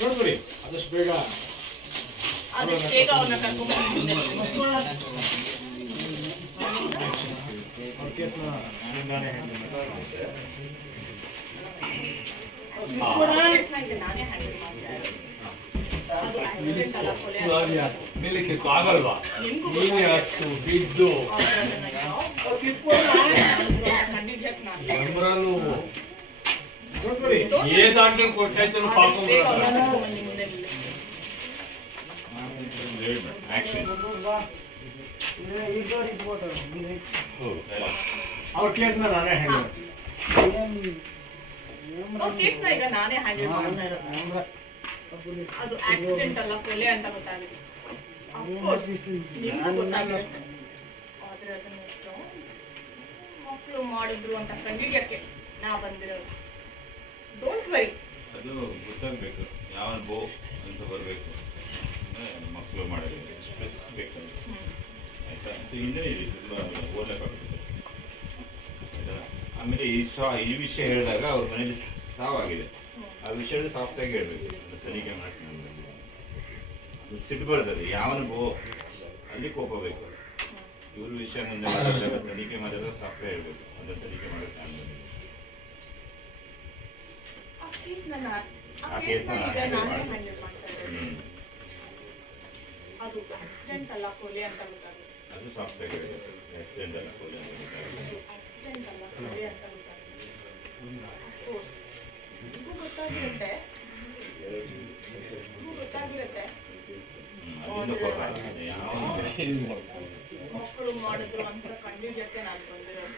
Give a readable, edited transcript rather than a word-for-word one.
ನೋಡ್ಬಿಡಿ ಆದಷ್ಟು ಬೇಗ ಅವ್ರನ್ನ ಕರ್ಕೊಂಡ್ಬಂದು ಅವ್ರ ಕೇಸ್ನ ನಾನೇ ಹ್ಯಾಂಡಲ್ ಮೇಲಕ್ಕೆ ಆಗಲ್ವಾ ನೀನೇ ಅಷ್ಟು ಬಿದ್ದು ನೋಡ್ಬಿಡಿ ಏ ದಾಂಟ್ರಲ್ಲಿ ಕೊಟ್ಟಾಯ್ತು ಪಾಪ ಅವ್ರ ಕೇಸ್ನ ನಾನೇ ಹ್ಯಾಂಡಲ್ ಕೇಸ್ನ ಈಗ ನಾನೇ ಹ್ಯಾಂಡಲ್ ಮಾಡ್ತಾ ಇರೋದು. ಅದು ಆಕ್ಸಿಡೆಂಟ್ ಅಲ್ಲ, ಕೊಲೆ ಅಂತ ಗೊತ್ತಾಗಿದೆ. ಅಫ್ಕೋರ್ಸ್ ನಿಮ್ಗೂ ಗೊತ್ತಾಗಿರುತ್ತೆ. ಆದ್ರೆ ಅದನ್ನ ಮಕ್ಕಳು ಮಾಡಿದ್ರು ಅಂತ ಕಂಡಿಡಿಯಕ್ಕೆ ನಾ ಬಂದಿರೋದು. ಡೋಂಟ್ ವರಿ, ಅದು ಗೊತ್ತಾಗಬೇಕು ಯಾವ ಬೋ ಅಂತ ಬರಬೇಕು. ಮಕ್ಕಳು ಮಾಡಿದ್ರೆ ಸ್ಪೆಸಿಫಿಕ್ ಆಯ್ತಾ, ಹಿಂದೆ ತುಂಬ ಓದಬೇಕಾಗುತ್ತೆ. ಆಮೇಲೆ ಈ ವಿಷಯ ಹೇಳಿದಾಗ ಅವ್ರ ಮನೇಲಿ ಸಾವಾಗಿದೆ, ಆ ವಿಷಯದ ಸಾಫ್ಟಾಗಿ ಹೇಳ್ಬೇಕು. ಅದು ತನಿಖೆ ಮಾಡ್ಕೊಂಡು ಅದು ಸಿಟ್ಬಾರ್ದು. ಯಾವನ ಬೋ ಅಲ್ಲಿ ಕೋಪ ಬೇಕು. ಇವ್ರ ವಿಷಯ ಮುಂದೆ ಮಾಡಿದಾಗ ತನಿಖೆ ಮಾಡಿದಾಗ ಸಾಫ್ಟಾಗಿ ಹೇಳ್ಬೇಕು. ಅದನ್ನು ತನಿಖೆ ಮಾಡೋಕ್ಕೆ ಅದು ಆಕ್ಸಿಡೆಂಟ್ ಅಲ್ಲ, ಕೊಲೆ ಅಂತ ಗೊತ್ತಾಗುತ್ತೆ. ಅದು ಸಾಫ್ಟಾಗಿ ಹೇಳ್ಬೇಕು. ಆಕ್ಸಿಡೆಂಟ್ ಅಲ್ಲ, ಕೊಲೆ ಅಂತ ಗೊತ್ತಾಗುತ್ತೆ. ಆಕ್ಸಿಡೆಂಟ್ ಅಲ್ಲ, ಕೊಲೆ ಅಂತ ಗೊತ್ತಾಗುತ್ತೆ. ಅಫ್ಕೋರ್ಸ್ ನಿಮಗೂ ಗೊತ್ತಾಗಿರುತ್ತೆ. ಮಕ್ಕಳು ಮಾಡಿದ್ರು ಅಂತ ಕಂಡಿಡಿಯಕ್ಕೆ ನಾನು ಬಂದಿರೋದು.